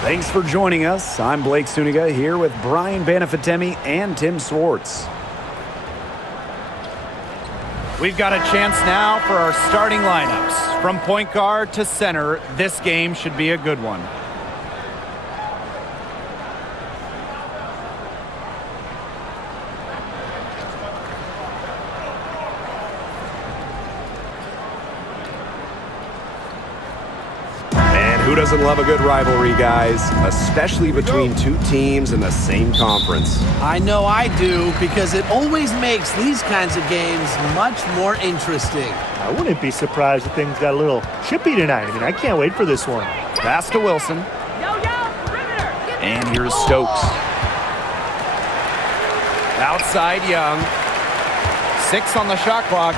Thanks for joining us. I'm Blake Suniga here with Brian Banafitemi and Tim Swartz. We've got a chance now for our starting lineups. From point guard to center, this game should be a good one. Who doesn't love a good rivalry, guys? Especially between two teams in the same conference. I know I do, because it always makes these kinds of games much more interesting. I wouldn't be surprised if things got a little chippy tonight. I mean, I can't wait for this one. Pass to Wilson. And here's Stokes. Outside Young. 6 on the shot clock.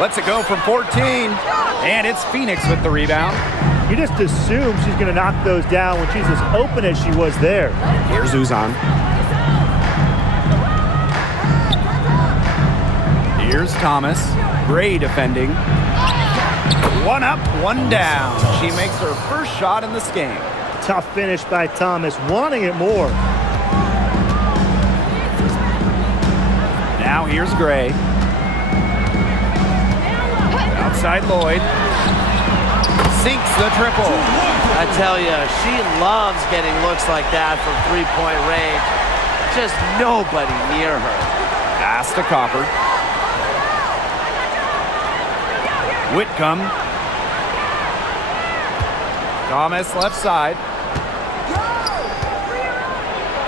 Lets it go from 14, and it's Phoenix with the rebound. You just assume she's going to knock those down when she's as open as she was there. Here's Uzan. Here's Thomas. Gray defending. 1 up, 1 down. She makes her first shot in this game. Tough finish by Thomas, wanting it more. Now here's Gray. Outside Lloyd. Sinks the triple. I tell you, she loves getting looks like that from three-point range. Just nobody near her. Pass to Copper. Whitcomb. Thomas left side.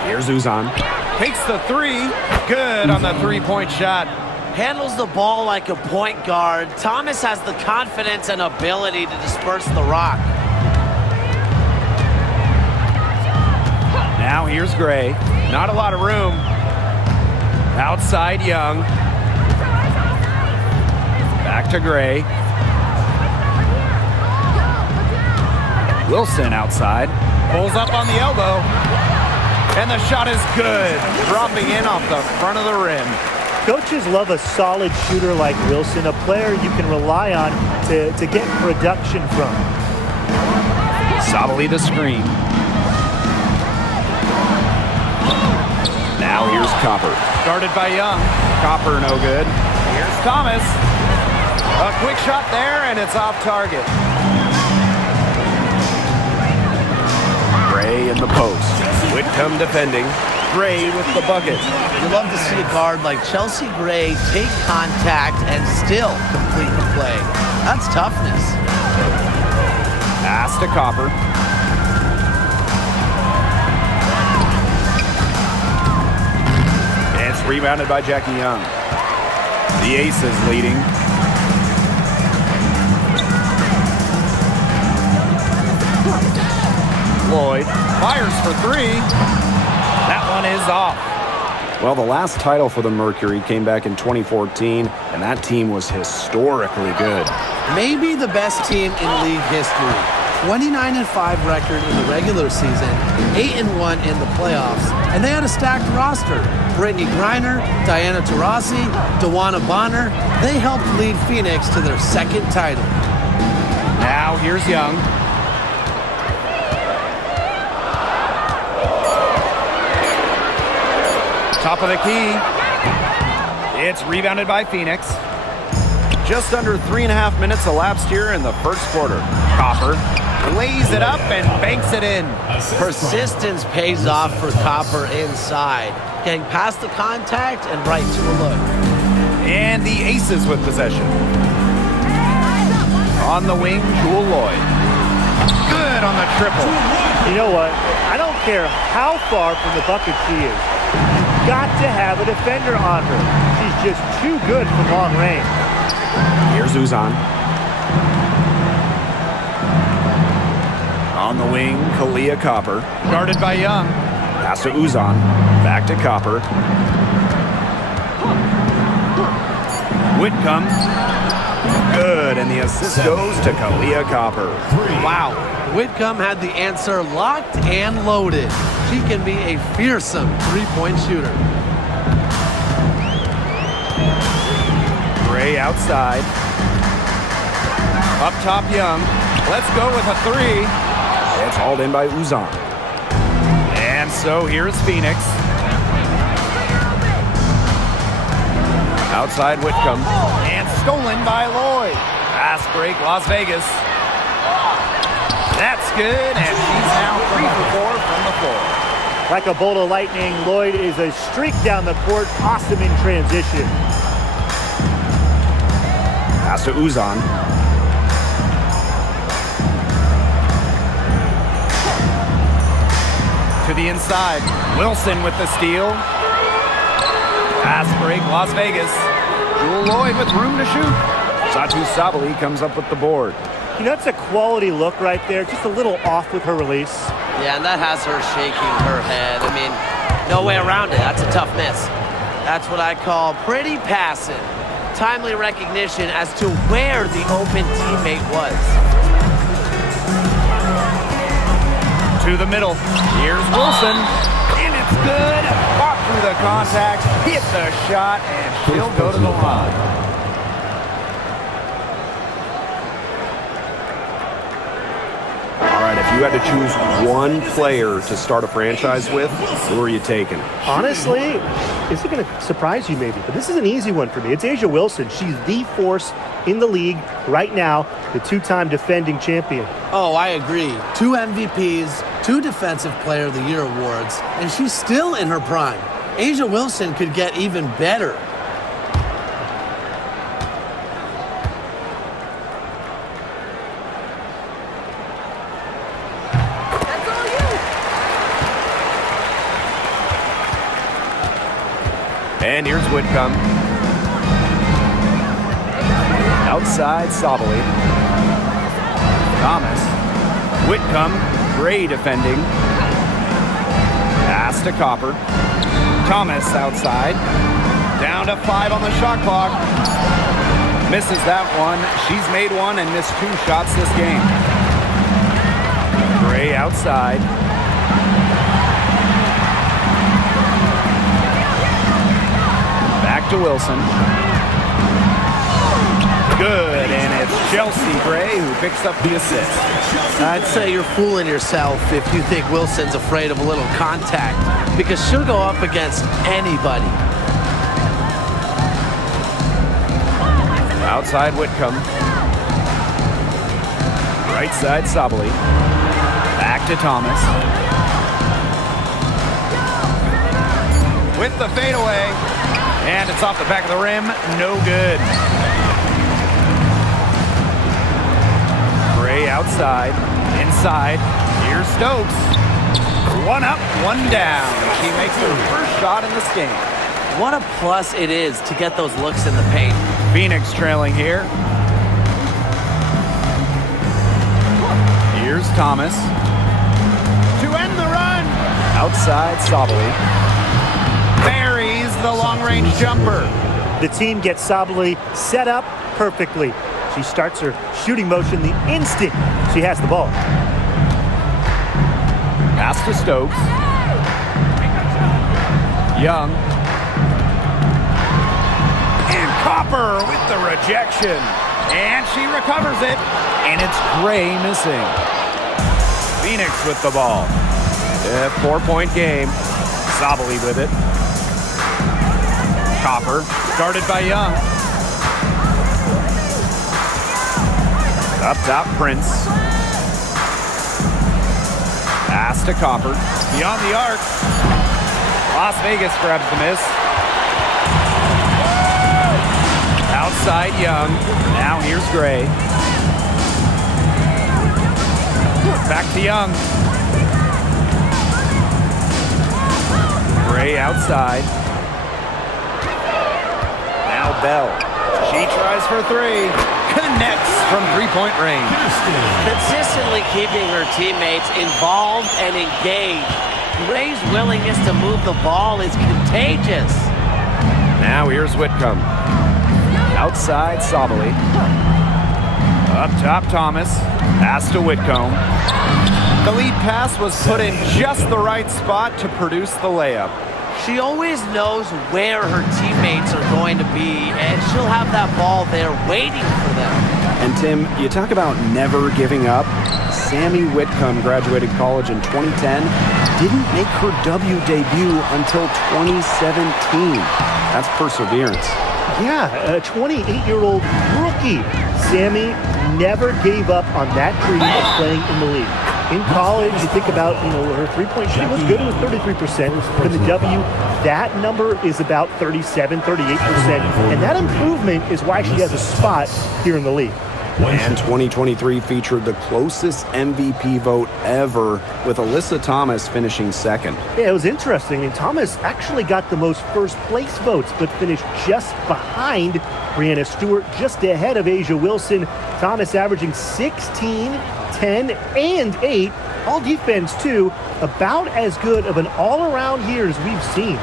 Here's Uzan. Takes the 3. Good on the three-point shot. Handles the ball like a point guard. Thomas has the confidence and ability to disperse the rock. Now here's Gray. Not a lot of room. Outside Young. Back to Gray. Wilson outside. Pulls up on the elbow. And the shot is good. Dropping in off the front of the rim. Coaches love a solid shooter like Wilson, a player you can rely on to get production from. Solidly the screen. Now here's Copper. Guarded by Young. Copper no good. Here's Thomas. A quick shot there, and it's off target. Gray in the post. Whitcomb defending. Gray with the bucket. You love to see a guard like Chelsea Gray take contact and still complete the play. That's toughness. Pass to Copper. And it's rebounded by Jackie Young. The Aces leading. Lloyd fires for 3. That one is off. Well, the last title for the Mercury came back in 2014, and that team was historically good. Maybe the best team in league history. 29-5 record in the regular season, 8-1 in the playoffs, and they had a stacked roster. Brittany Griner, Diana Taurasi, Dewana Bonner, they helped lead Phoenix to their 2nd title. Now here's Young. Top of the key. It's rebounded by Phoenix. Just under 3.5 minutes elapsed here in the first quarter. Copper lays it up and banks it in. Persistence pays off for Copper inside. Getting past the contact and right to a look. And the Aces with possession. On the wing, Jewel Lloyd. Good on the triple. You know what? I don't care how far from the bucket she is. Got to have a defender on her. She's just too good from long range. Here's Uzan. On the wing, Kalia Copper. Guarded by Young. Pass to Uzan. Back to Copper. Whitcomb. Good, and the assist goes to Kalia Copper. Wow, Whitcomb had the answer locked and loaded. She can be a fearsome three-point shooter. Gray outside. Up top, Young. Let's go with a three. It's hauled in by Uzan. And so here's Phoenix. Outside Whitcomb. And stolen by Lloyd. Fast break, Las Vegas. That's good, and she's now 3 for 4 from the floor. Like a bolt of lightning, Lloyd is a streak down the court. Awesome in transition. Pass to Uzan. To the inside. Wilson with the steal. Pass break, Las Vegas. Jewel Lloyd with room to shoot. Satu Sabali comes up with the board. You know, that's a quality look right there. Just a little off with her release. Yeah, and that has her shaking her head. I mean, no way around it. That's a tough miss. That's what I call pretty passive. Timely recognition as to where the open teammate was. To the middle. Here's Wilson. And it's good. Fought through the contact. Hit the shot. And she'll go to the line. All right, if you had to choose one player to start a franchise with, who are you taking? Honestly, is it going to surprise you maybe? But this is an easy one for me. It's A'ja Wilson. She's the force in the league right now, the two-time defending champion. Oh, I agree. 2 MVPs, 2 Defensive Player of the Year awards, and she's still in her prime. A'ja Wilson could get even better. And here's Whitcomb. Outside Sabali. Thomas. Whitcomb. Gray defending. Pass to Copper. Thomas outside. Down to 5 on the shot clock. Misses that one. She's made one and missed 2 shots this game. Gray outside. Back to Wilson. Good, and it's Chelsea Gray who picks up the assist. I'd say you're fooling yourself if you think Wilson's afraid of a little contact, because she'll go up against anybody. Outside Whitcomb. Right side Sabali. Back to Thomas. With the fadeaway. And it's off the back of the rim. No good. Gray outside. Inside. Here's Stokes. 1 up, 1 down. She makes her first shot in this game. What a plus it is to get those looks in the paint. Phoenix trailing here. Here's Thomas. To end the run. Outside Sabali. Buries the long-range jumper. The team gets Sabali set up perfectly. She starts her shooting motion the instant she has the ball. Pass to Stokes. Young. And Copper with the rejection. And she recovers it. And it's Gray missing. Phoenix with the ball. 4-point game. Sabali with it. Copper, guarded by Young. Up top, Prince. Pass to Copper. Beyond the arc. Las Vegas grabs the miss. Outside Young. Now here's Gray. Back to Young. Gray outside. Now Bell. She tries for 3. Connects from 3-point range. Consistently keeping her teammates involved and engaged. Gray's willingness to move the ball is contagious. Now here's Whitcomb. Outside Sabali. Up top Thomas. Pass to Whitcomb. The lead pass was put in just the right spot to produce the layup. She always knows where her teammates are going to be, and she'll have that ball there waiting for them. And Tim, you talk about never giving up. Sammy Whitcomb graduated college in 2010, didn't make her W debut until 2017. That's perseverance. Yeah, a 28-year-old rookie. Sammy never gave up on that dream of playing in the league. In college, you think about, her three-point shooting was good. It was 33%. But in the W, that number is about 37, 38%. And that improvement is why she has a spot here in the league. And 2023 featured the closest MVP vote ever, with Alyssa Thomas finishing second. Yeah, it was interesting. Thomas actually got the most first-place votes, but finished just behind Breanna Stewart, just ahead of A'ja Wilson. Thomas averaging 16, 10, and 8. All defense, too. About as good of an all-around year as we've seen.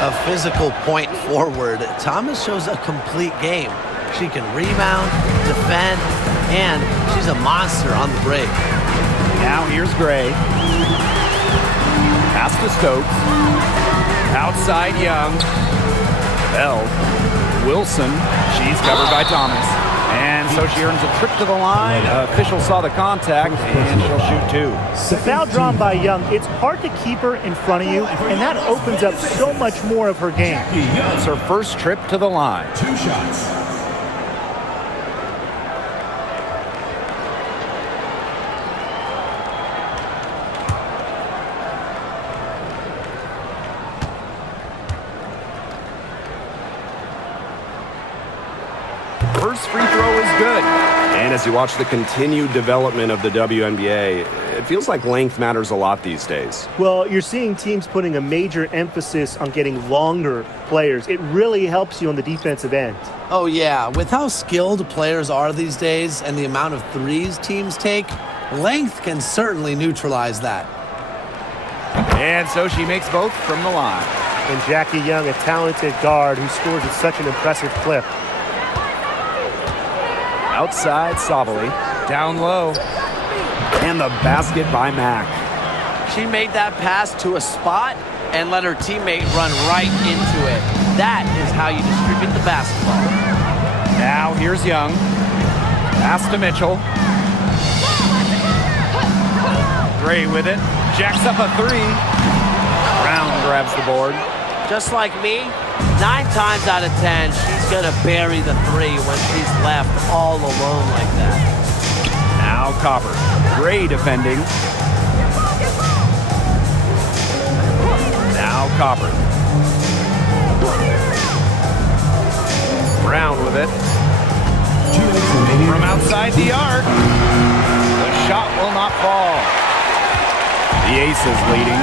A physical point forward, Thomas shows a complete game. She can rebound, defend, and she's a monster on the break. Now here's Gray. Pass to Stokes. Outside Young. Bell. Wilson. She's covered by Thomas. And so she earns a trip to the line. Official saw the contact, and she'll shoot two. The foul drawn by Young, it's hard to keep her in front of you, and that opens up so much more of her game. It's her first trip to the line. 2 shots. First free throw is good. And as you watch the continued development of the WNBA, it feels like length matters a lot these days. Well, you're seeing teams putting a major emphasis on getting longer players. It really helps you on the defensive end. Oh yeah, with how skilled players are these days and the amount of threes teams take, length can certainly neutralize that. And so she makes both from the line. And Jackie Young, a talented guard who scores at such an impressive clip. Outside Sabali. Down low. And the basket by Mack. She made that pass to a spot and let her teammate run right into it. That is how you distribute the basketball. Now here's Young. Pass to Mitchell. Gray with it. Jacks up a three. Brown grabs the board. Just like me, 9 times out of 10, she's gonna bury the three when she's left all alone like that. Now Copper. Gray defending. Now Copper. Brown with it. From outside the arc. The shot will not fall. The Ace is leading.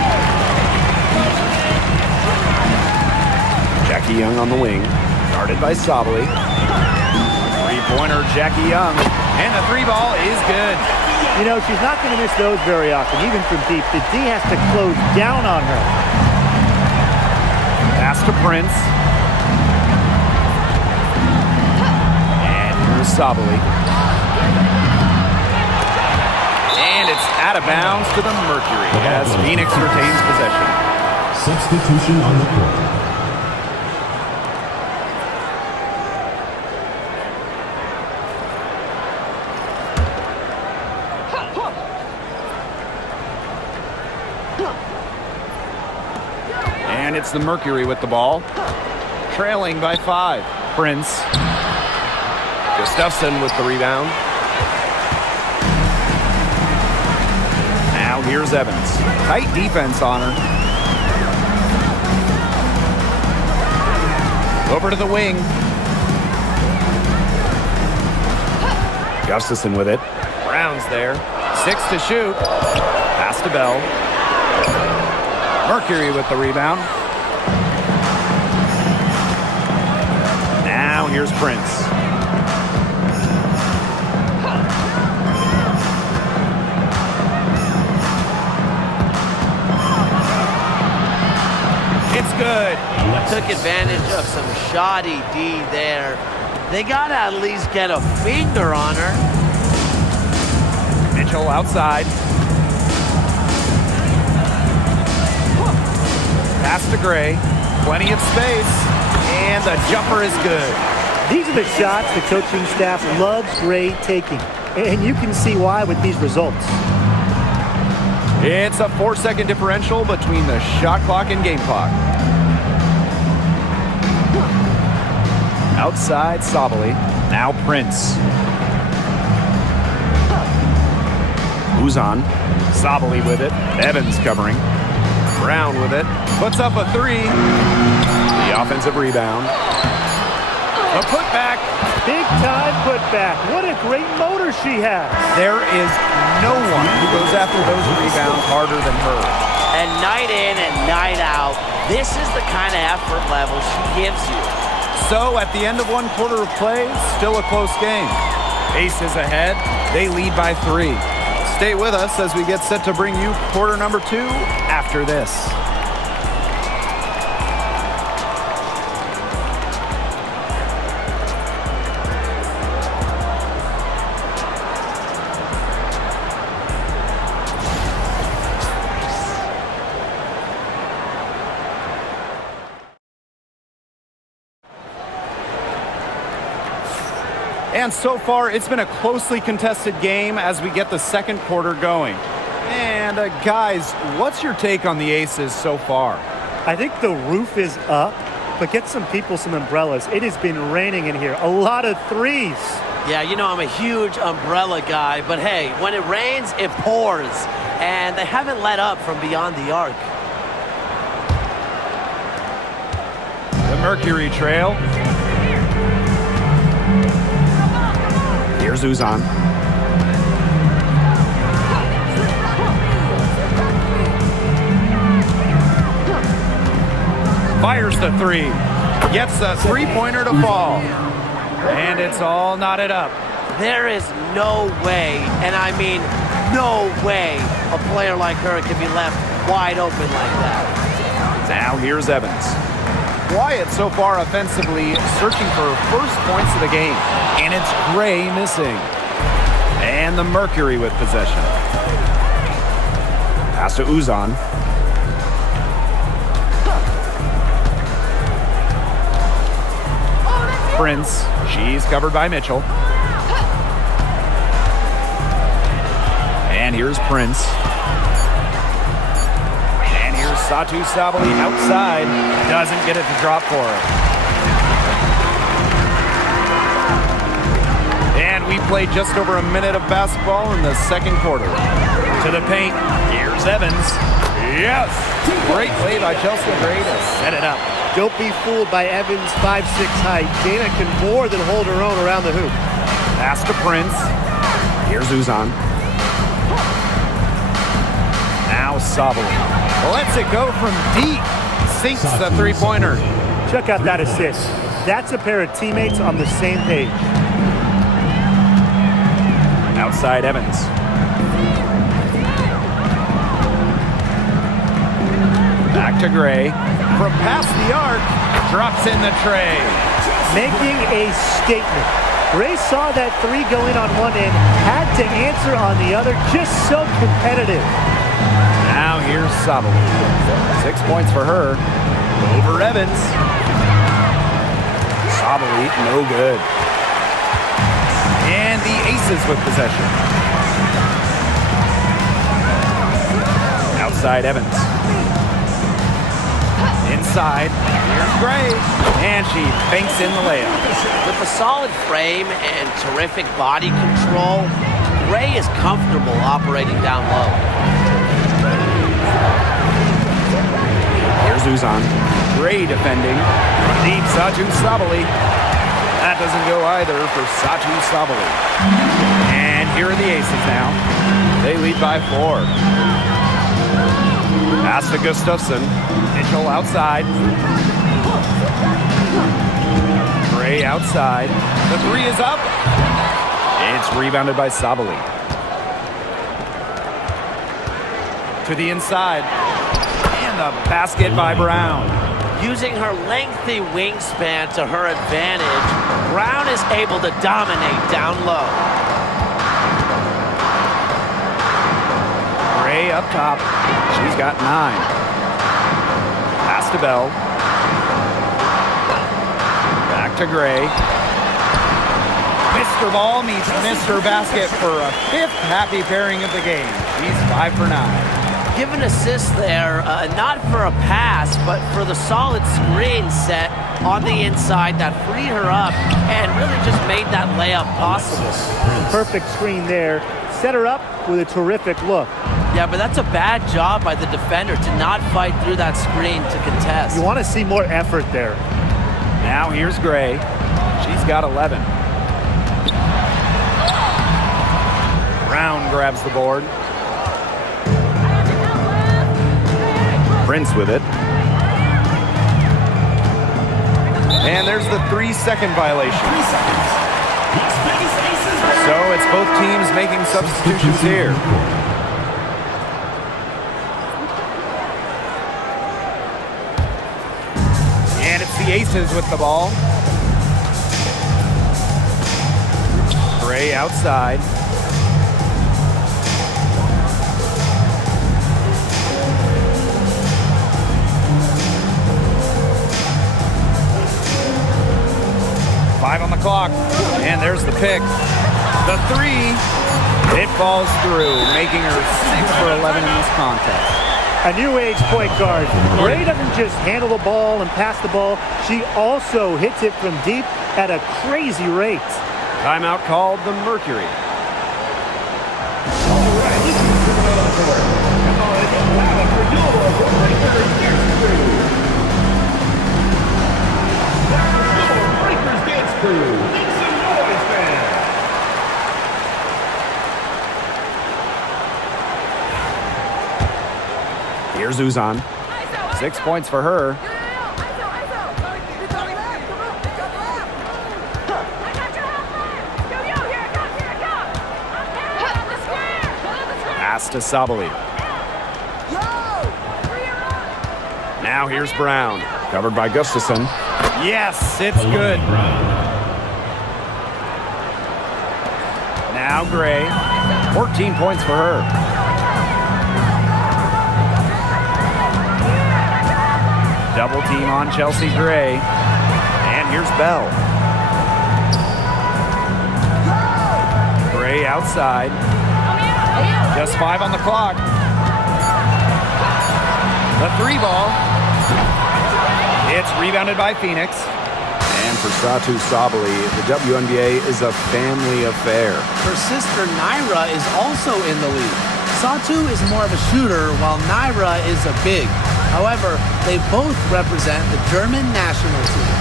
Jackie Young on the wing. Guarded by Sabali. Three-pointer, Jackie Young. And the three ball is good. She's not going to miss those very often, even from deep. The D has to close down on her. Pass to Prince. And here's Sabali. And it's out of bounds to the Mercury as Phoenix retains possession. Substitution on the court. And it's the Mercury with the ball. Trailing by 5. Prince. Gustafson with the rebound. Now here's Evans. Tight defense on her. Over to the wing. Gustafson with it. Brown's there. 6 to shoot. Pass to Bell. Mercury with the rebound. Now here's Prince. It's good. Took advantage of some shoddy D there. They gotta at least get a finger on her. Mitchell outside. Pass to Gray. Plenty of space, and the jumper is good. These are the shots the coaching staff loves Gray taking, and you can see why with these results. It's a 4-second differential between the shot clock and game clock. Outside, Sabali. Now Prince. Uzan. Sabali with it. Evans covering. Brown with it. Puts up a three. The offensive rebound. The putback. Big time putback. What a great motor she has. There is no one who goes after those rebounds harder than her. And night in and night out, this is the kind of effort level she gives you. So at the end of one quarter of play, still a close game. Aces ahead. They lead by 3. Stay with us as we get set to bring you quarter number 2 after this. And so far, it's been a closely contested game as we get the second quarter going. And guys, what's your take on the Aces so far? I think the roof is up, but get some people some umbrellas. It has been raining in here. A lot of threes. Yeah, you know I'm a huge umbrella guy, but hey, when it rains, it pours. And they haven't let up from beyond the arc. The Mercury trail. Here's Uzan. Fires the three. Gets the three-pointer to fall. And it's all knotted up. There is no way, and I mean no way, a player like her can be left wide open like that. Now here's Evans. Wyatt so far offensively searching for first points of the game. And it's Gray missing. And the Mercury with possession. Pass to Uzan. Prince. She's covered by Mitchell. And here's Prince. And here's Satu Sabali outside. Doesn't get it to drop for her. And we played just over a minute of basketball in the second quarter. To the paint. Here's Evans. Yes! Great play by Chelsea Gray to set it up. Don't be fooled by Evans' 5'6" height. Dana can more than hold her own around the hoop. Pass to Prince. Here's Uzan. Now Sabali. Lets it go from deep. Sinks the three-pointer. Check out that assist. That's a pair of teammates on the same page. Outside Evans. Back to Gray. From past the arc, drops in the tray. Making a statement. Gray saw that three going on one end, had to answer on the other, just so competitive. Now here's Sabali. 6 points for her. Over Evans. Sabali, no good. And the Aces with possession. Outside Evans. Inside, here's Gray, and she banks in the layup. With a solid frame and terrific body control, Gray is comfortable operating down low. Here's Uzan. Gray defending. Deep Satu Sabali. That doesn't go either for Satu Sabali. And here are the Aces now. They lead by 4. Pass to Gustafson. Mitchell outside. Gray outside. The three is up. It's rebounded by Sabali. To the inside. And the basket by Brown. Using her lengthy wingspan to her advantage, Brown is able to dominate down low. Gray up top. She's got 9. Pass to Bell. to Gray. Mr. Ball meets Mr. Basket for a 5th happy pairing of the game. He's 5 for 9. Give an assist there, not for a pass, but for the solid screen set on the inside that freed her up and really just made that layup possible. Perfect screen there. Set her up with a terrific look. Yeah, but that's a bad job by the defender to not fight through that screen to contest. You want to see more effort there. Now here's Gray. She's got 11. Brown grabs the board. Prince with it. And there's the 3-second violation. So it's both teams making substitutions here. And it's the Aces with the ball. Gray outside. Five on the clock, and there's the pick. The 3, it falls through, making her 6 for 11 in this contest. A new age point guard. Gray doesn't just handle the ball and pass the ball. She also hits it from deep at a crazy rate. Timeout called the Mercury. Here's Uzan. 6 points for her. Pass to Sabali. Now here's Brown. Covered by Gustafson. Yes, it's good. Now Gray. 14 points for her. Double team on Chelsea Gray. And here's Bell. Gray outside. Just 5 on the clock. The 3 ball. It's rebounded by Phoenix. And for Satu Sabali, the WNBA is a family affair. Her sister Naira is also in the league. Satu is more of a shooter, while Naira is a big. However, they both represent the German national team.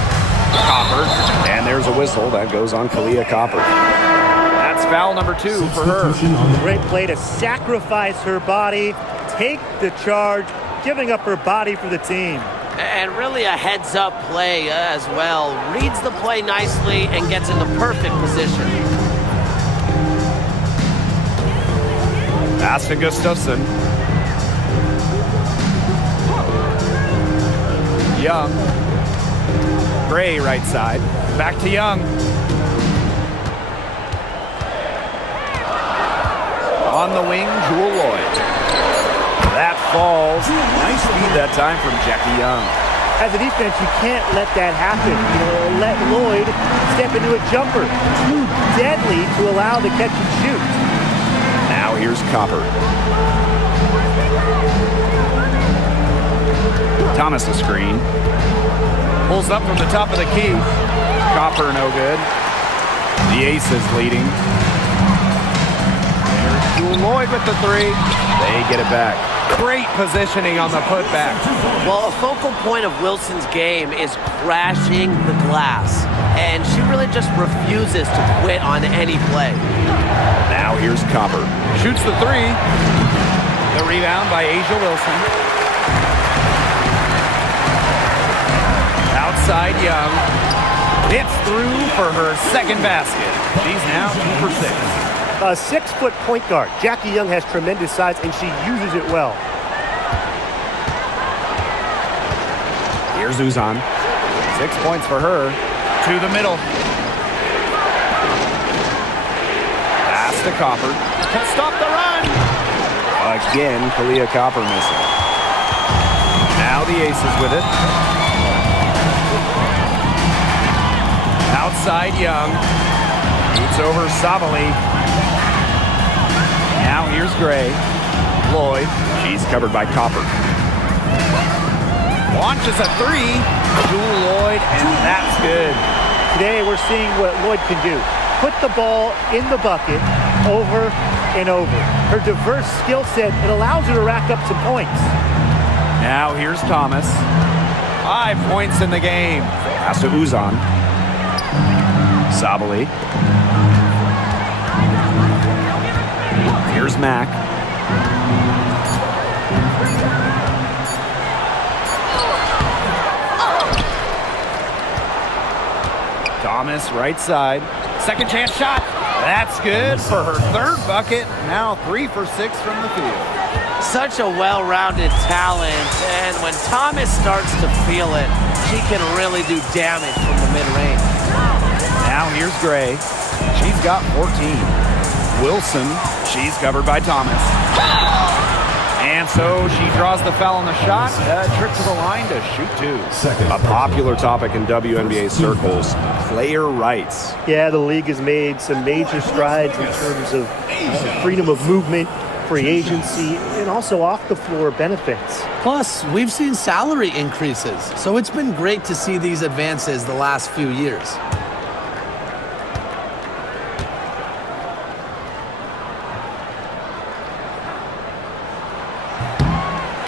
Copper. And there's a whistle that goes on Kalia Copper. That's foul number 2 for her. Great play to sacrifice her body, take the charge, giving up her body for the team. And really a heads-up play as well. Reads the play nicely and gets in the perfect position. Pass to Gustafson. Young. Gray right side. Back to Young. On the wing, Jewel Lloyd. That falls. Nice feed that time from Jackie Young. As a defense, you can't let that happen. Let Lloyd step into a jumper. Too deadly to allow the catch and shoot. Now here's Copper. Thomas the screen. Pulls up from the top of the key. Copper no good. The Aces leading. There's Jewel Lloyd with the 3. They get it back. Great positioning on the putback. Well, a focal point of Wilson's game is crashing the glass. And she really just refuses to quit on any play. Now here's Copper. Shoots the 3. The rebound by Asia Wilson. Outside Young. It's through for her second basket. She's now 2 for 6. A 6-foot point guard. Jackie Young has tremendous size, and she uses it well. Here's Uzan. 6 points for her. To the middle. Pass to Copper. To stop the run. Again, Kalia Copper missing. Now the Aces with it. Outside Young. Beats over Sabali. Now here's Gray. Lloyd. She's covered by Copper. Launches a three. Jewel Lloyd, and that's good. Today we're seeing what Lloyd can do. Put the ball in the bucket over and over. Her diverse skill set, it allows her to rack up some points. Now here's Thomas. 5 points in the game. Pass to Uzan. Sabali. Here's Mack. Thomas, right side. Second chance shot. That's good for her third bucket. Now 3 for 6 from the field. Such a well-rounded talent, and when Thomas starts to feel it, she can really do damage from the mid-range. Now here's Gray. She's got 14. Wilson, she's covered by Thomas. And so she draws the foul on the shot. Trip to the line to shoot 2. A popular topic in WNBA circles, player rights. Yeah, the league has made some major strides in terms of freedom of movement, free agency, and also off-the-floor benefits. Plus, we've seen salary increases, so it's been great to see these advances the last few years.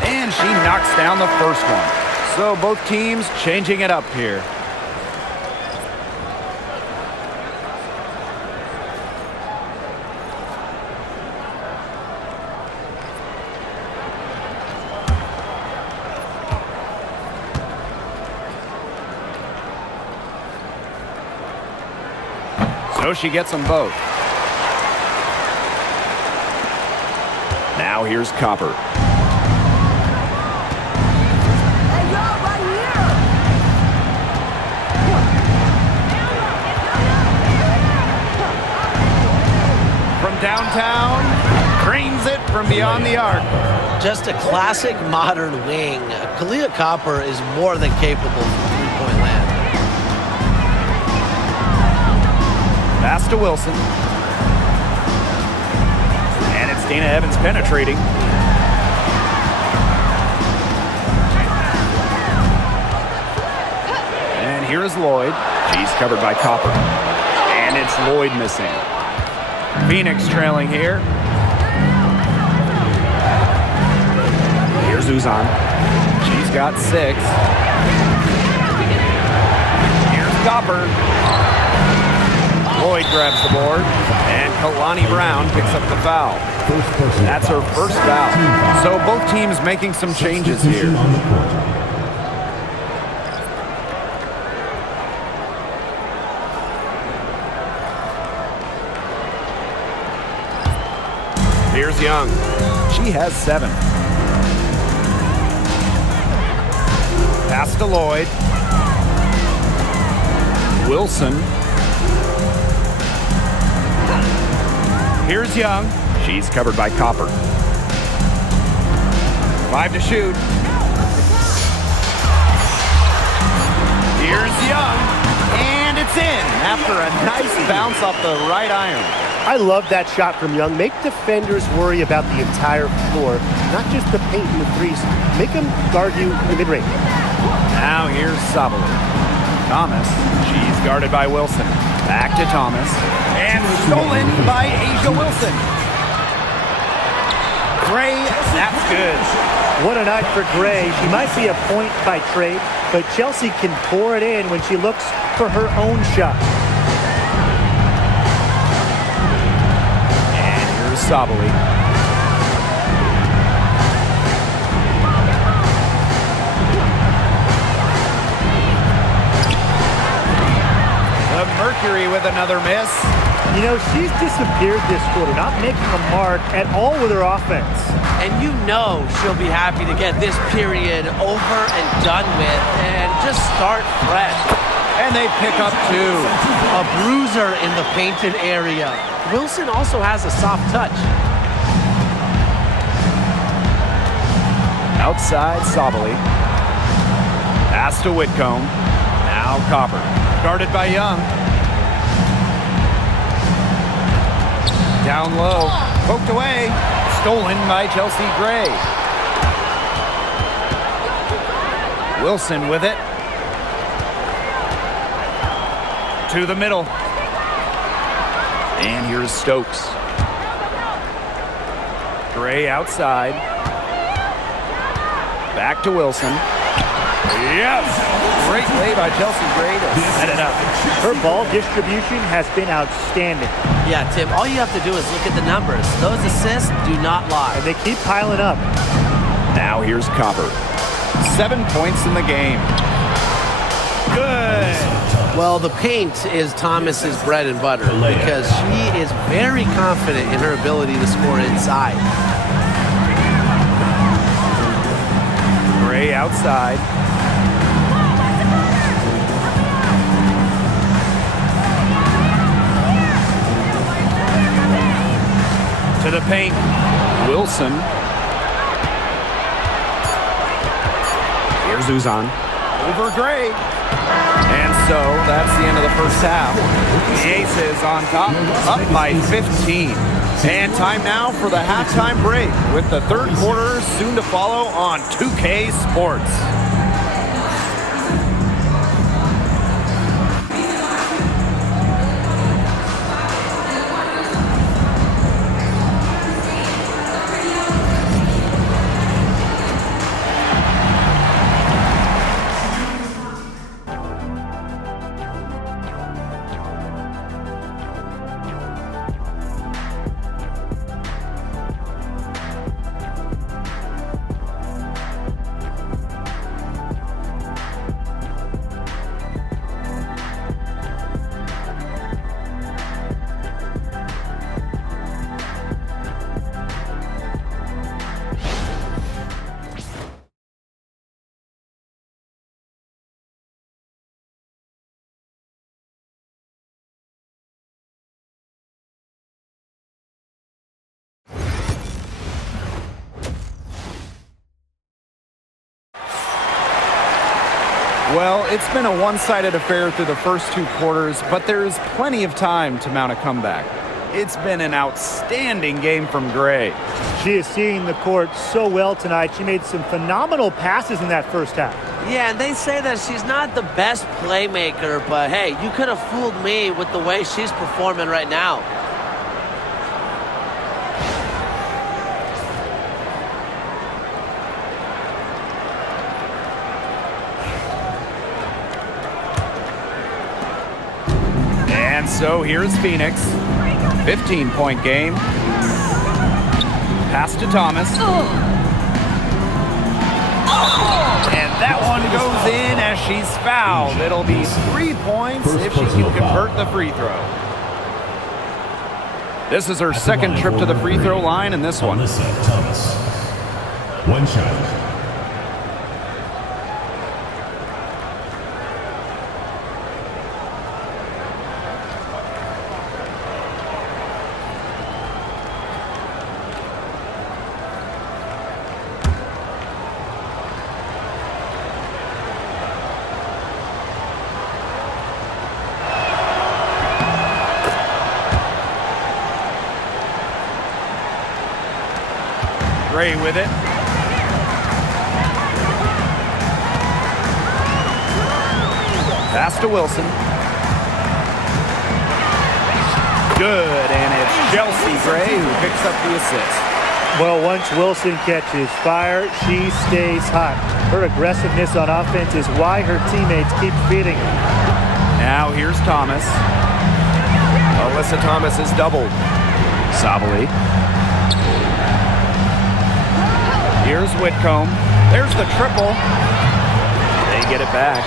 And she knocks down the first one. So both teams changing it up here. So she gets them both. Now here's Copper. From downtown, cranes it from beyond the arc. Just a classic modern wing. Kalia Copper is more than capable from three-point land. Pass to Wilson. And it's Dana Evans penetrating. And here is Lloyd. She's covered by Copper. And it's Lloyd missing. Phoenix trailing here. Here's Uzan. She's got 6. Here's Copper. Lloyd grabs the board, and Kalani Brown picks up the foul. That's her first foul. So both teams making some changes here. Here's Young. She has 7. Pass to Lloyd. Wilson. Here's Young. She's covered by Copper. 5 to shoot. Here's Young. And it's in after a nice bounce off the right iron. I love that shot from Young. Make defenders worry about the entire floor, not just the paint and the threes. Make them guard you in the mid-range. Now here's Sabali. Thomas. She's guarded by Wilson. Back to Thomas. And stolen by Asia Wilson. Gray, that's good. What a night for Gray. She might be a point by trade, but Chelsea can pour it in when she looks for her own shot. And here's Sabali. The Mercury with another miss. You know, she's disappeared this quarter, not making a mark at all with her offense. And you know she'll be happy to get this period over and done with and just start fresh. And they pick up 2. A bruiser in the painted area. Wilson also has a soft touch. Outside, Sabali. Pass to Whitcomb. Now Now Copper, guarded by Young. Down low, poked away, stolen by Chelsea Gray. Wilson with it. To the middle. And here's Stokes. Gray outside. Back to Wilson. Yes! Great play by Chelsea Gray to set it up. Her ball distribution has been outstanding. Yeah, Tim, all you have to do is look at the numbers. Those assists do not lie. And they keep piling up. Now here's Copper. 7 points in the game. Good. Well, the paint is Thomas's bread and butter because she is very confident in her ability to score inside. Gray outside. To the paint. Wilson. Here's Uzan. Over Gray. And so that's the end of the first half. The Aces on top, up by 15. And time now for the halftime break with the third quarter soon to follow on 2K Sports. Well, it's been a one-sided affair through the first two quarters, but there's plenty of time to mount a comeback. It's been an outstanding game from Gray. She is seeing the court so well tonight. She made some phenomenal passes in that first half. Yeah, and they say that she's not the best playmaker, but hey, you could have fooled me with the way she's performing right now. And so here's Phoenix. 15-point game. Pass to Thomas. And that one goes in as she's fouled. It'll be 3 points if she can convert the free throw. This is her second trip to the free throw line in this one. Thomas. One shot. Gray with it. Pass to Wilson. Good, and it's Chelsea Gray who picks up the assist. Well, once Wilson catches fire, she stays hot. Her aggressiveness on offense is why her teammates keep feeding her. Now here's Thomas. Alyssa Thomas is doubled. Sabali. Here's Whitcomb. There's the triple. They get it back.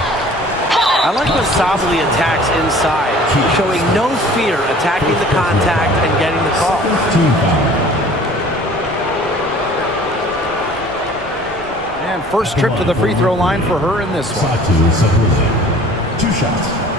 I like when Sabali attacks inside, showing no fear attacking the contact and getting the call. Team foul. And first trip to the free throw line for her in this one. Satu Sabali. 2 shots.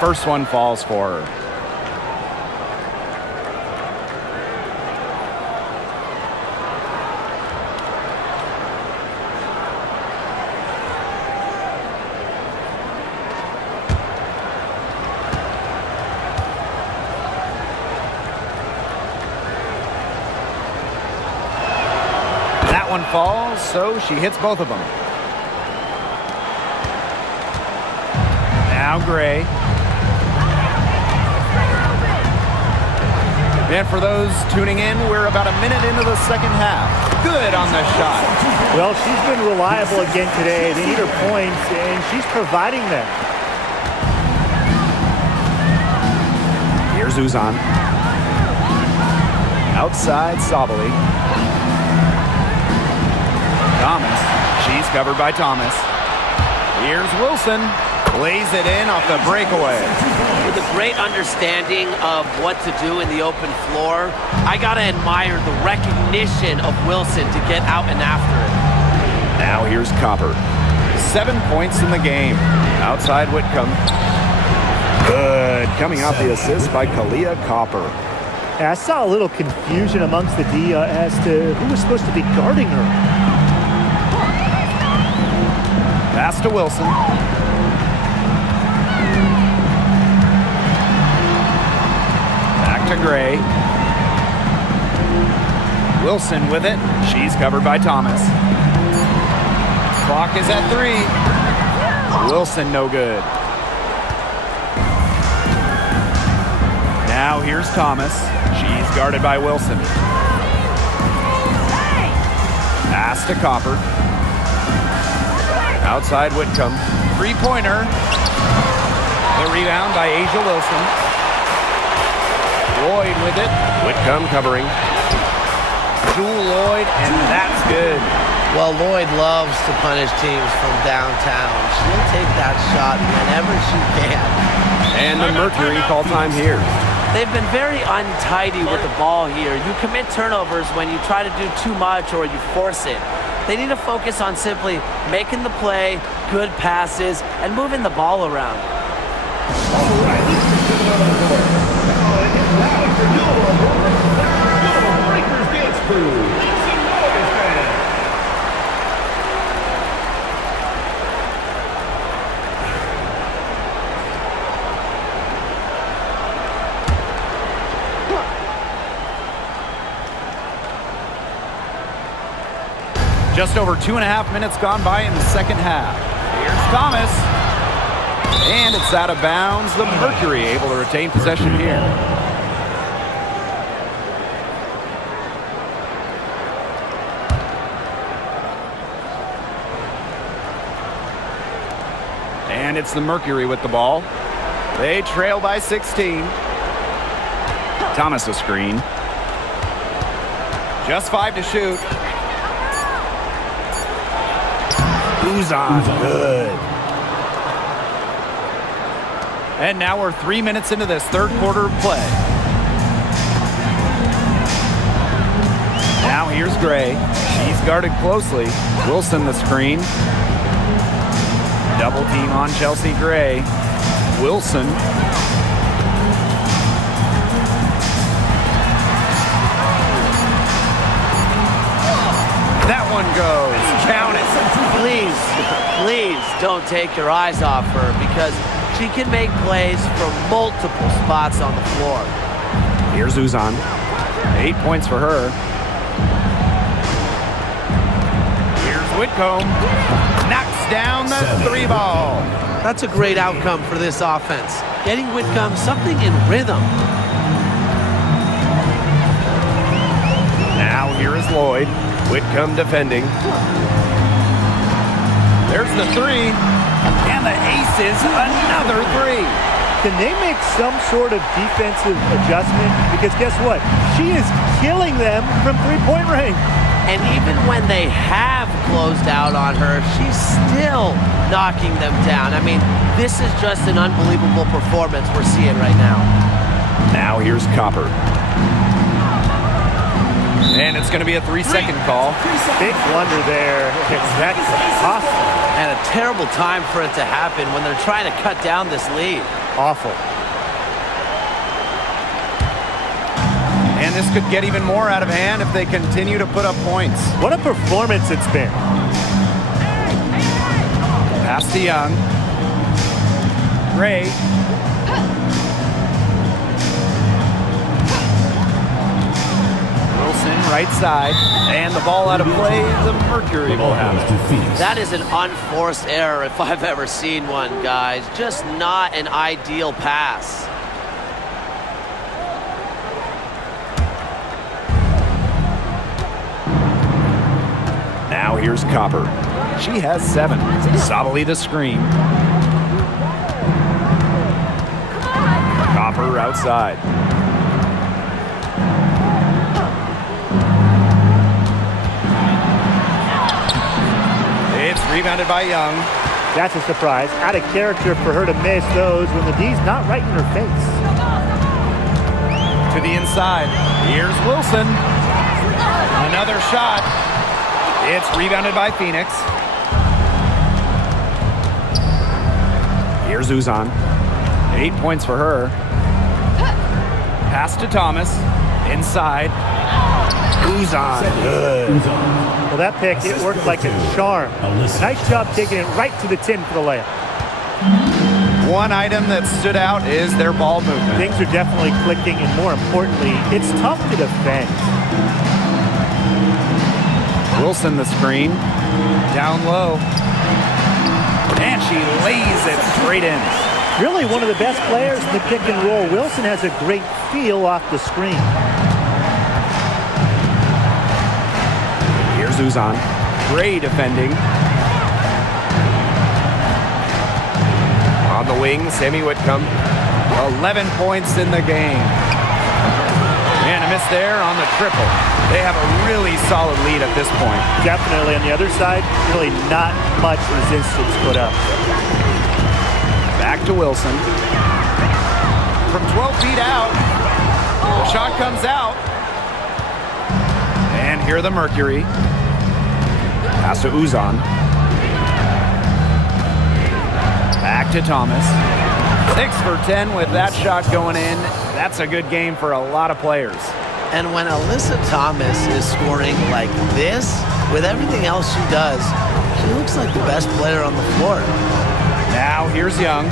first one falls for her. That one falls, so she hits both of them. Now Gray. And for those tuning in, we're about a minute into the second half. Good on the shot. Well, she's been reliable again today. They need her points, and she's providing them. Here's Uzan. Outside Sabali. Thomas. She's covered by Thomas. Here's Wilson. Lays it in off the breakaway. With a great understanding of what to do in the open floor, I gotta admire the recognition of Wilson to get out and after it. Now here's Copper. 7 points in the game. Outside Whitcomb. Good. Coming off the assist by Kalia Copper. I saw a little confusion amongst the D as to who was supposed to be guarding her. Pass to Wilson. Back to Gray. Wilson with it. She's covered by Thomas. Clock is at 3. Wilson no good. Now here's Thomas. She's guarded by Wilson. Pass to Copper. Outside Whitcomb. Three-pointer. The rebound by Asia Wilson. Lloyd with it. Whitcomb covering. Jewel Lloyd, and that's good. Well, Lloyd loves to punish teams from downtown. She'll take that shot whenever she can. And the Mercury call time here. They've been very untidy with the ball here. You commit turnovers when you try to do too much or you force it. They need to focus on simply making the play, good passes, and moving the ball around. Just over 2.5 minutes gone by in the second half. Here's Thomas. And it's out of bounds. The Mercury able to retain possession here. And it's the Mercury with the ball. They trail by 16. Thomas a screen. Just 5 to shoot. Uzan. Good. And now we're 3 minutes into this third quarter of play. Now here's Gray. She's guarded closely. Wilson the screen. Double team on Chelsea Gray. Wilson. That one goes. Count it. Please don't take your eyes off her because she can make plays from multiple spots on the floor. Here's Uzan. 8 points for her. Here's Whitcomb. Knocks down the 3 ball. That's a great outcome for this offense. Getting Whitcomb something in rhythm. Now here is Lloyd. Whitcomb defending. There's the 3. And the aces, another 3. Can they make some sort of defensive adjustment? Because guess what? She is killing them from three-point range. And even when they have closed out on her, she's still knocking them down. I mean, this is just an unbelievable performance we're seeing right now. Now here's Copper. And it's going to be a 3-second call. Big blunder there. That's awesome. And a terrible time for it to happen when they're trying to cut down this lead. Awful. And this could get even more out of hand if they continue to put up points. What a performance it's been. Pass to Young. Gray. Wilson, right side. And the ball out of play. The Mercury will have it. That is an unforced error if I've ever seen one, guys. Just not an ideal pass. Now here's Copper. She has 7. Sabali the screen. Copper outside. It's rebounded by Young. That's a surprise. Out of character for her to miss those when the D's not right in her face. To the inside. Here's Wilson. Another shot. It's rebounded by Phoenix. Here's Uzan. 8 points for her. Pass to Thomas. Inside. Uzan. Good. Well, that pick, it worked like a charm. Nice job taking it right to the tin for the layup. One item that stood out is their ball movement. Things are definitely clicking, and more importantly, it's tough to defend. Wilson the screen. Down low. And she lays it straight in. Really one of the best players in the pick and roll. Wilson has a great feel off the screen. Here's Uzan. Gray defending. On the wing, Sammy Whitcomb. 11 points in the game. And a miss there on the triple. They have a really solid lead at this point. Definitely on the other side, really not much resistance put up. Back to Wilson. From 12 feet out, the shot comes out. And here the Mercury. Pass to Uzan. Back to Thomas. 6 for 10 with that shot going in. That's a good game for a lot of players. And when Alyssa Thomas is scoring like this, with everything else she does, she looks like the best player on the floor. Now here's Young.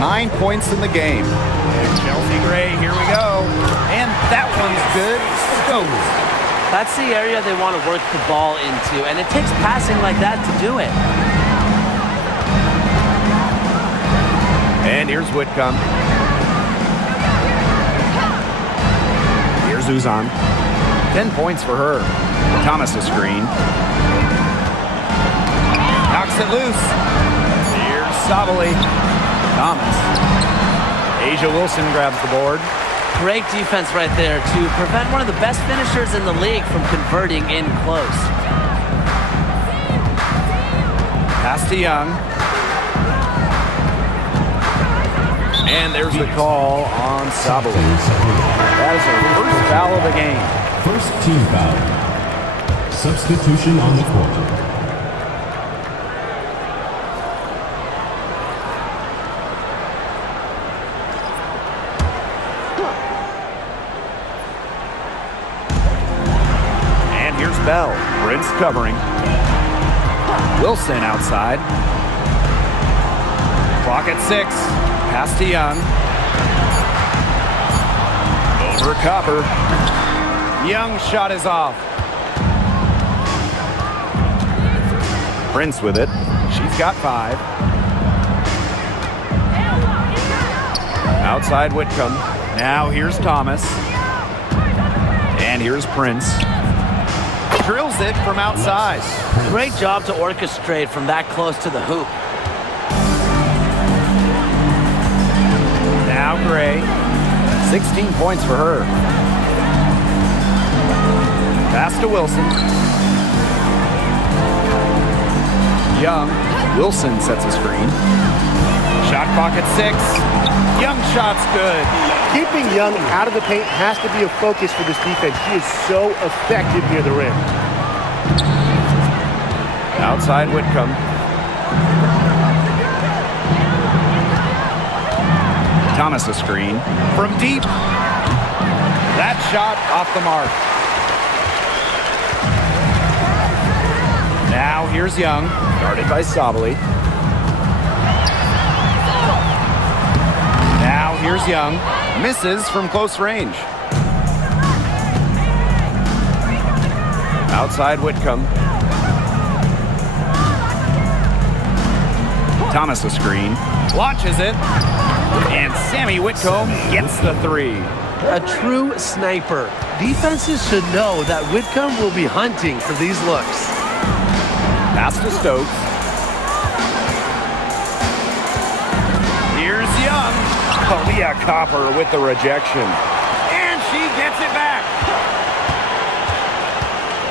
9 points in the game. And Chelsea Gray, here we go. And that one's good. Goes. That's the area they want to work the ball into, and it takes passing like that to do it. And here's Whitcomb. Here's Uzan. 10 points for her. Thomas a screen. Knocks it loose. Here's Sabali. Thomas. Asia Wilson grabs the board. Great defense right there to prevent one of the best finishers in the league from converting in close. Pass to Young. And there's the call on Sabali. That is her first foul of the game. First team foul. Substitution on the court. And here's Bell. Prince covering. Wilson outside. Clock at 6. Pass to Young. Over Copper. Young's shot is off. Prince with it. She's got 5. Outside Whitcomb. Now here's Thomas. And here's Prince. Drills it from outside. Great job to orchestrate from that close to the hoop. Now Gray. 16 points for her. Pass to Wilson. Young. Wilson sets a screen. Shot clock at 6. Young shot's good. Keeping Young out of the paint has to be a focus for this defense. She is so effective near the rim. Outside Whitcomb. Thomas a screen. From deep. That shot off the mark. Now here's Young. Guarded by Sabali. Now here's Young. Misses from close range. Outside Whitcomb. Thomas a screen. Launches it. And Sammy Whitcomb gets the three. A true sniper. Defenses should know that Whitcomb will be hunting for these looks. Pass to Stokes. Here's Young. Kalia Copper with the rejection. And she gets it back.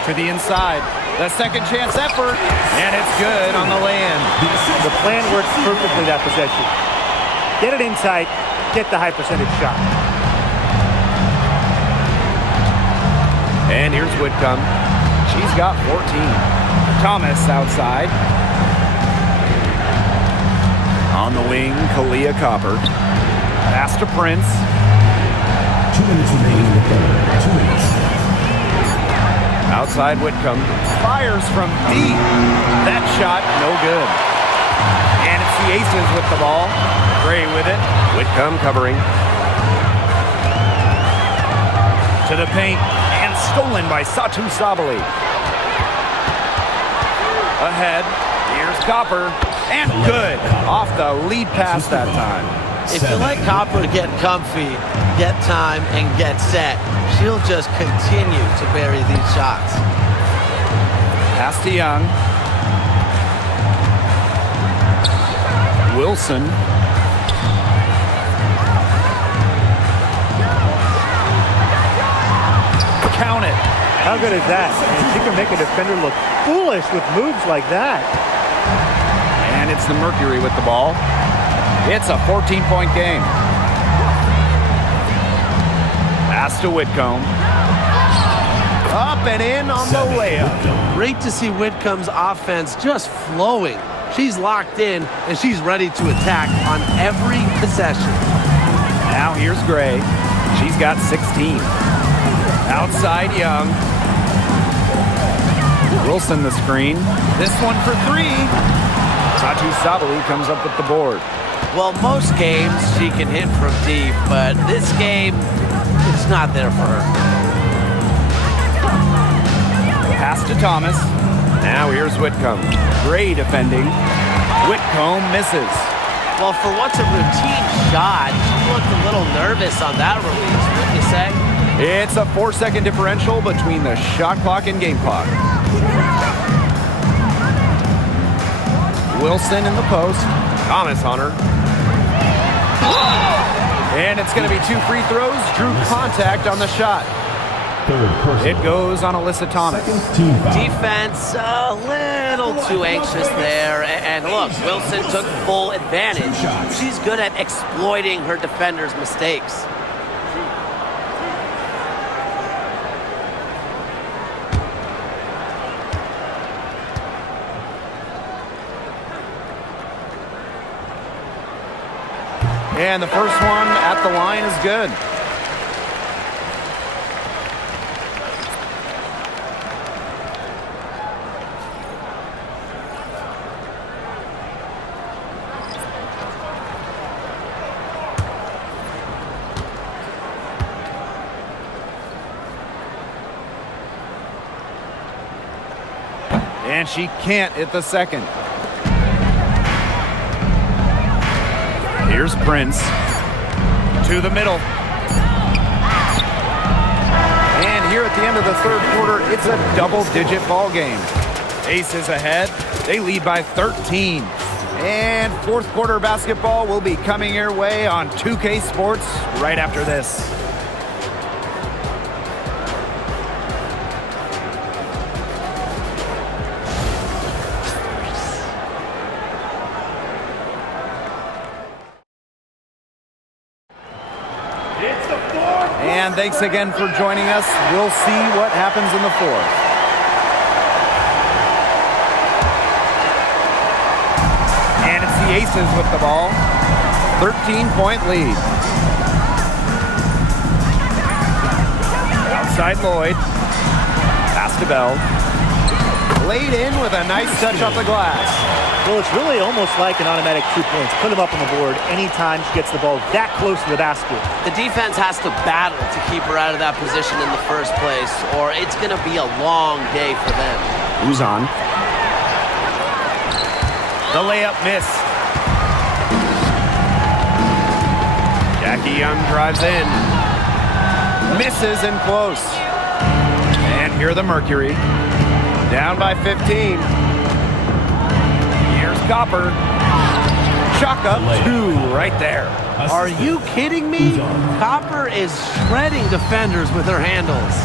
To the inside. The second chance effort. And it's good on the lay-in. The plan works perfectly that possession. Get it inside, get the high percentage shot. And here's Whitcomb. She's got 14. Thomas outside. On the wing, Kalia Copper. Pass to Prince. 2 minutes remaining in the third. 2 minutes. Outside Whitcomb. Fires from deep. That shot, no good. And it's the Aces with the ball. Gray with it. Whitcomb covering. To the paint. And stolen by Satu Sabali. Ahead. Here's Copper. And good. Off the lead pass that time. If you let Copper get comfy, get time, and get set, she'll just continue to bury these shots. Pass to Young. Wilson. Count it. How good is that? And she can make a defender look foolish with moves like that. And it's the Mercury with the ball. It's a 14-point game. Pass to Whitcomb. Up and in on the layup. Great to see Whitcomb's offense just flowing. She's locked in, and she's ready to attack on every possession. Now here's Gray. She's got 16. Outside Young. Wilson the screen. This one for three. Satu Sabali comes up with the board. Well, most games she can hit from deep, but this game, it's not there for her. Pass to Thomas. Now here's Whitcomb. Gray defending. Whitcomb misses. Well, for what's a routine shot, she looked a little nervous on that release, wouldn't you say? It's a 4-second differential between the shot clock and game clock. Wilson in the post. Thomas on her. And it's going to be 2 free throws. Drew contact on the shot. Third person. It goes on Alyssa Thomas. Team foul. Defense a little too anxious there. And look, Wilson took full advantage. She's good at exploiting her defenders' mistakes. And the first one at the line is good. And she can't hit the second. Here's Prince. To the middle. And here at the end of the third quarter, it's a double-digit ball game. Aces ahead. They lead by 13. And fourth quarter basketball will be coming your way on 2K Sports right after this. And thanks again for joining us. We'll see what happens in the fourth. And it's the Aces with the ball. 13-point lead. Outside Lloyd. Pass to Bell. Laid in with a nice touch off the glass. Well, it's really almost like an automatic 2 points. Put them up on the board anytime she gets the ball that close to the basket. The defense has to battle to keep her out of that position in the first place, or it's going to be a long day for them. Uzan. The layup missed. Jackie Young drives in. Misses and close. And here the Mercury. Down by 15. Here's Copper. Chalk up 2 right there. Are you kidding me? Copper is shredding defenders with her handles.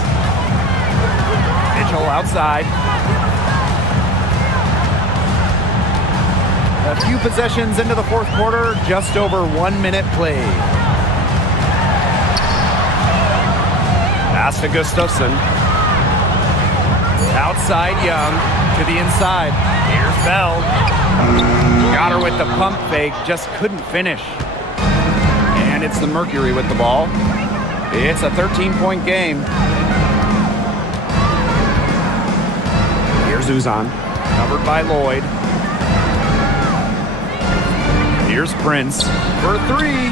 Mitchell outside. A few possessions into the fourth quarter, just over 1 minute played. Pass to Gustafson. Outside Young to the inside. Here's Bell. Got her with the pump fake, just couldn't finish. And it's the Mercury with the ball. It's a 13-point game. Here's Uzan. Covered by Lloyd. Here's Prince for 3.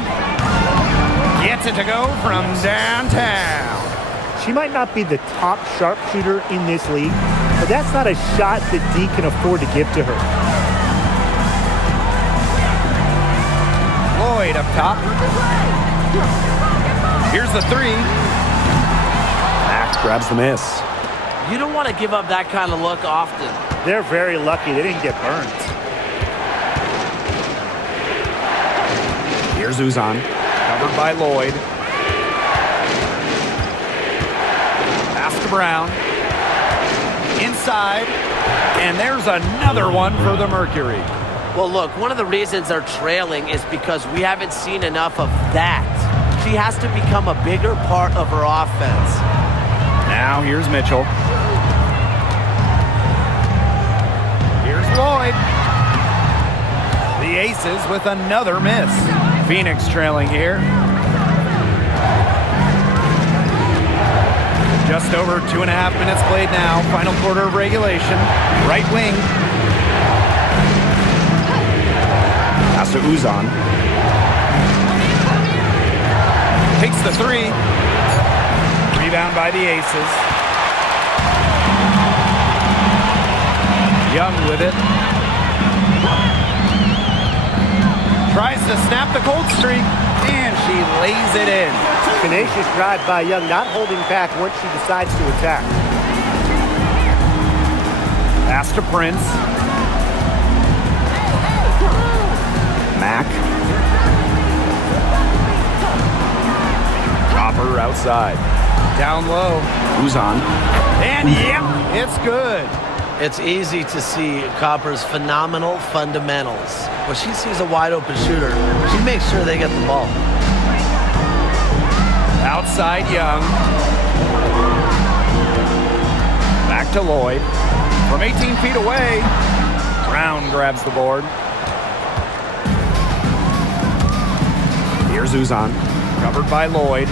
Gets it to go from downtown. She might not be the top sharpshooter in this league, but that's not a shot that D can afford to give to her. Lloyd up top. Here's the 3. Mack grabs the miss. You don't want to give up that kind of look often. They're very lucky they didn't get burned. Here's Uzan. Covered by Lloyd. Pass to Brown. Inside. And there's another one for the Mercury. Well, look, one of the reasons they're trailing is because we haven't seen enough of that. She has to become a bigger part of her offense. Now here's Mitchell. Here's Lloyd. The Aces with another miss. Phoenix trailing here. Just over 2.5 minutes played now. Final quarter of regulation. Right wing. Pass to Uzan. Takes the 3. Rebound by the Aces. Young with it. Tries to snap the cold streak, and she lays it in. Tenacious drive by Young, not holding back once she decides to attack. Pass to Prince. Mack. Copper outside. Down low. Uzan. And yep, it's good. It's easy to see Copper's phenomenal fundamentals. When she sees a wide open shooter, she makes sure they get the ball. Outside Young. Back to Lloyd. From 18 feet away, Brown grabs the board. Here's Uzan. Covered by Lloyd.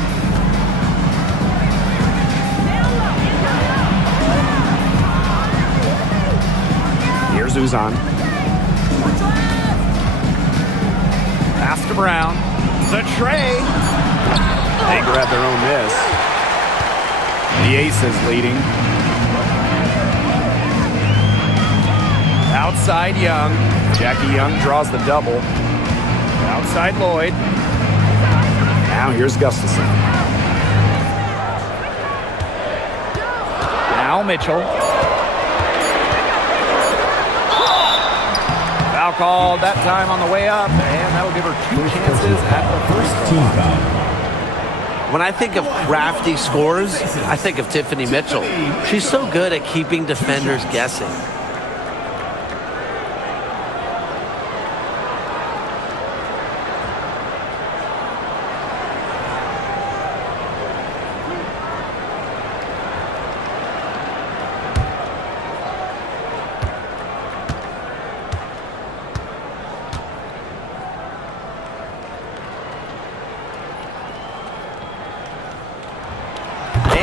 Here's Uzan. Pass to Brown. The tray. They grab their own miss. The Aces leading. Outside Young. Jackie Young draws the double. Outside Lloyd. Now here's Gustafson. Now Mitchell. Foul called that time on the way up, and that will give her 2 chances at the first Team foul. When I think of crafty scorers, I think of Tiffany Mitchell. She's so good at keeping defenders guessing.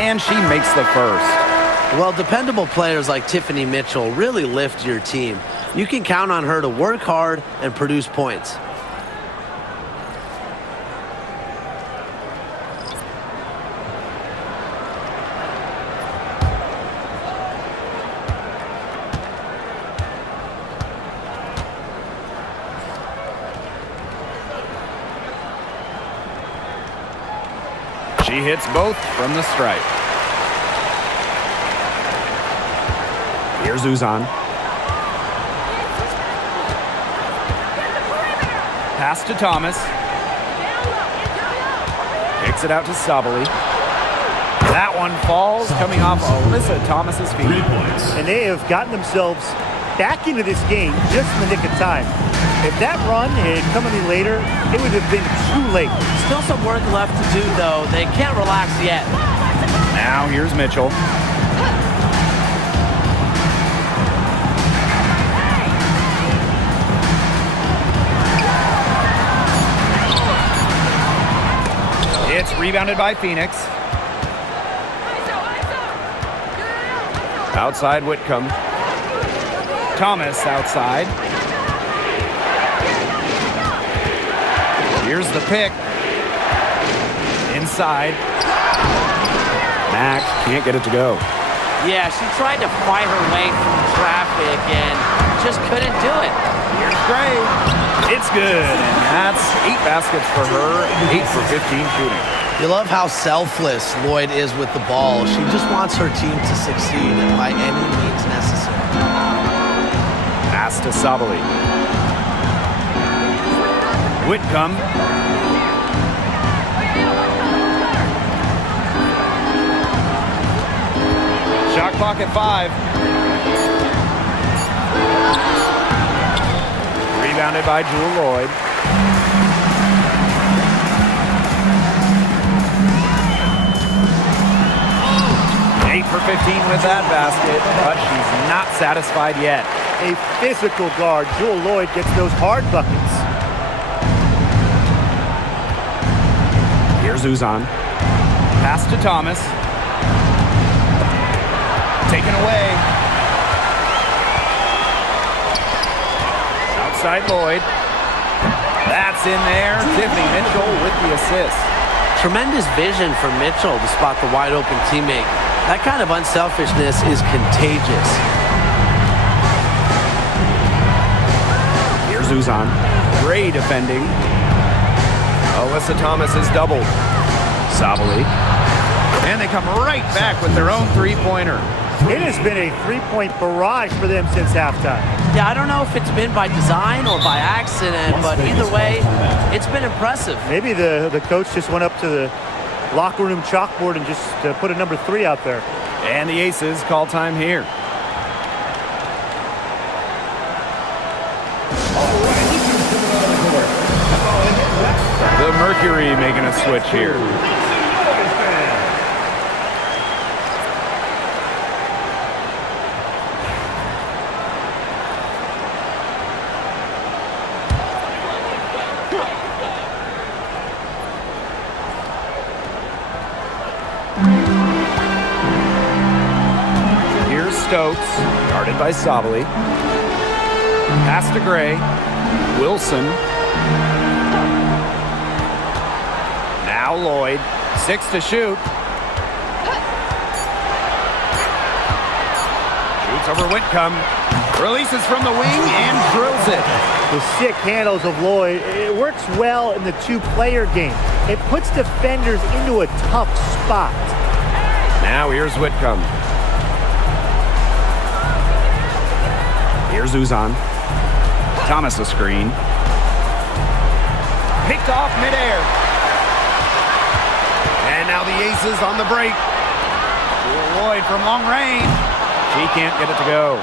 And she makes the first. Well, dependable players like Tiffany Mitchell really lift your team. You can count on her to work hard and produce points. She hits both from the stripe. Here's Uzan. Pass to Thomas. Kicks it out to Sabali. That one falls, coming off Alyssa Thomas's feet. 3 points. And they have gotten themselves back into this game just in the nick of time. If that run had come any later, it would have been too late. Still some work left to do, though. They can't relax yet. Now here's Mitchell. It's rebounded by Phoenix. Outside Whitcomb. Thomas outside. Here's the pick. Inside. Mack can't get it to go. Yeah, she tried to fight her way through traffic and just couldn't do it. Here's Gray. It's good, and that's 8 baskets for her, 8 for 15 shooting. You love how selfless Lloyd is with the ball. She just wants her team to succeed by any means necessary. Pass to Sabali. Whitcomb. Shot clock at 5. Rebounded by Jewel Lloyd. Eight for 15 with that basket, but she's not satisfied yet. A physical guard. Jewel Lloyd gets those hard buckets. Here's Uzan. Pass to Thomas. Taken away. Outside Lloyd. That's in there. Tiffany Mitchell with the assist. Tremendous vision for Mitchell to spot the wide open teammate. That kind of unselfishness is contagious. Here's Uzan. Gray defending. Alyssa Thomas is doubled. Sabali. And they come right back with their own three-pointer. It has been a three-point barrage for them since halftime. Yeah, I don't know if it's been by design or by accident, but either way, it's been impressive. Maybe the coach just went up to the locker room chalkboard and just put a number 3 out there. And the Aces call time here. The Mercury making a switch here. Here's Stokes, guarded by Sabali. Pass to Gray. Wilson. Now Lloyd. 6 to shoot. Shoots over Whitcomb. Releases from the wing and drills it. The sick handles of Lloyd, it works well in the two-player game. It puts defenders into a tough spot. Now here's Whitcomb. Here's Uzan. Thomas a screen. Picked off midair. And now the Aces on the break. Lloyd from long range. She can't get it to go.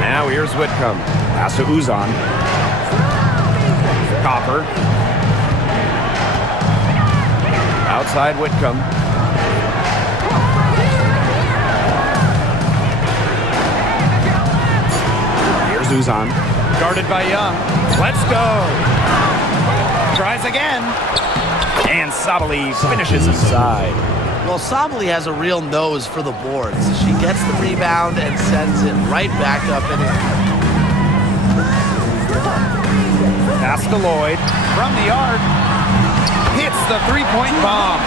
Now here's Whitcomb. Pass to Uzan. Copper. Outside Whitcomb. Here's Uzan. Guarded by Young. Let's go. Tries again. And Sabali finishes inside. Well, Sabali has a real nose for the boards. She gets the rebound and sends it right back up in it. Pass to Lloyd from the arc. Hits the three-point bomb.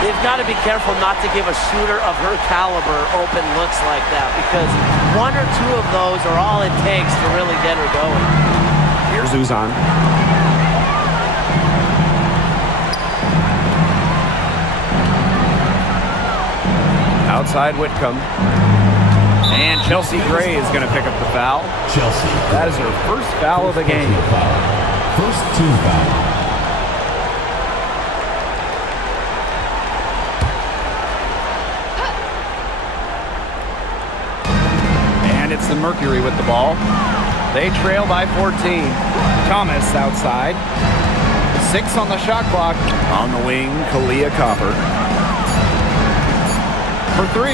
They've got to be careful not to give a shooter of her caliber open looks like that, because one or two of those are all it takes to really get her going. Here's Uzan. Outside Whitcomb. And Chelsea Gray is going to pick up the foul. Chelsea. That is her first foul of the game. First team foul. And it's the Mercury with the ball. They trail by 14. Thomas outside. 6 on the shot clock. On the wing, Kalia Copper. For 3.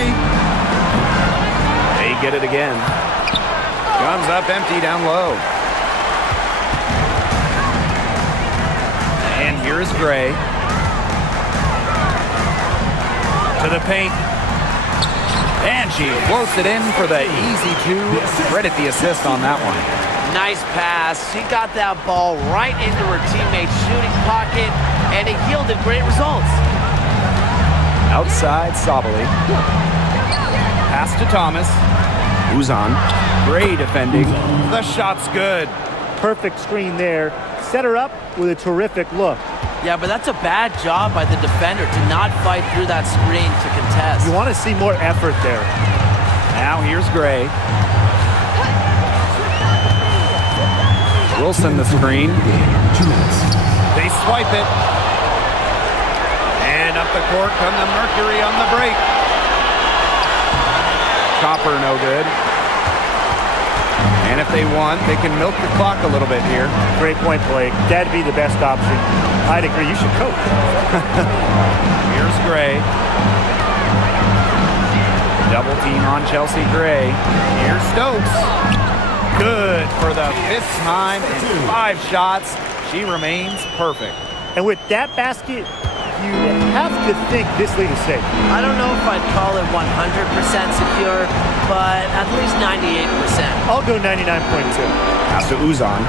They get it again. Comes up empty down low. And here is Gray. To the paint. And she floats it in for the easy 2. Credit the assist on that one. Nice pass. She got that ball right into her teammate's shooting pocket, and it yielded great results. Outside Sabali. Pass to Thomas. Uzan. Gray defending. The shot's good. Perfect screen there. Set her up with a terrific look. Yeah, but that's a bad job by the defender to not fight through that screen to contest. You want to see more effort there. Now here's Gray. Wilson the screen. 2 minutes. They swipe it. And up the court come the Mercury on the break. Copper no good. And if they want, they can milk the clock a little bit here. Great point, Blake. That'd be the best option. I'd agree. You should coach. Here's Gray. Double team on Chelsea Gray. Here's Stokes. Good for the 5th time in 5 shots. She remains perfect. And with that basket, you have to think this lead is safe. I don't know if I'd call it 100% secure, but at least 98%. I'll go 99.2. Pass to Uzan.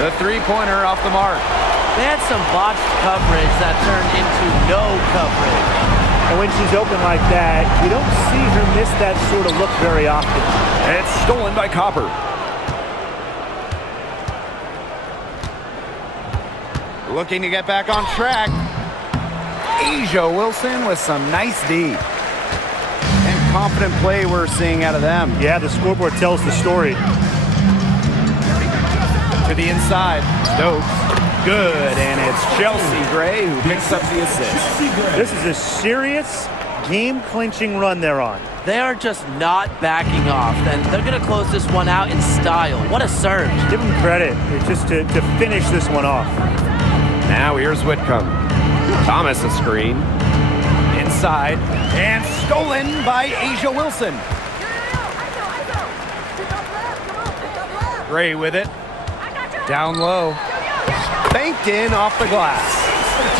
The three-pointer off the mark. They had some botched coverage that turned into no coverage. And when she's open like that, you don't see her miss that sort of look very often. And it's stolen by Copper. Looking to get back on track. Asia Wilson with some nice D. And confident play we're seeing out of them. Yeah, the scoreboard tells the story. To the inside. Stokes. Good. And it's Chelsea Gray who picks up the assist. This is a serious game-clinching run they're on. They are just not backing off, and they're going to close this one out in style. What a surge. Give them credit. It's just to finish this one off. Now here's Whitcomb. Thomas a screen. Inside. And stolen by Asia Wilson. Gray with it. Down low. Banked in off the glass.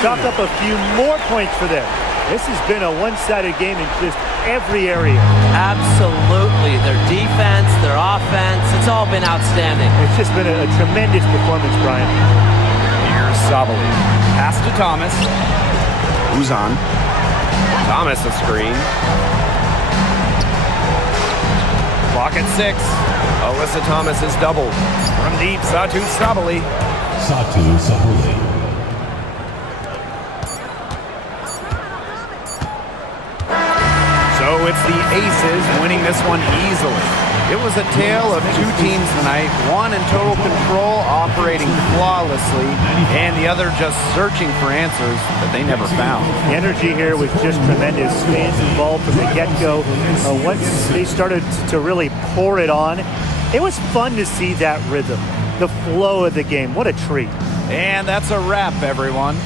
Chalk up a few more points for them. This has been a one-sided game in just every area. Absolutely. Their defense, their offense, it's all been outstanding. It's just been a tremendous performance, Brian. Here's Sabali. Pass to Thomas. Uzan. Thomas a screen. Clock at 6. Alyssa Thomas is doubled. From deep, Satu Sabali. Satu Sabali. So it's the Aces winning this one easily. It was a tale of 2 teams tonight, one in total control, operating flawlessly, and the other just searching for answers that they never found. The energy here was just tremendous. Fans involved from the get-go. Once they started to really pour it on, it was fun to see that rhythm, the flow of the game. What a treat. And that's a wrap, everyone.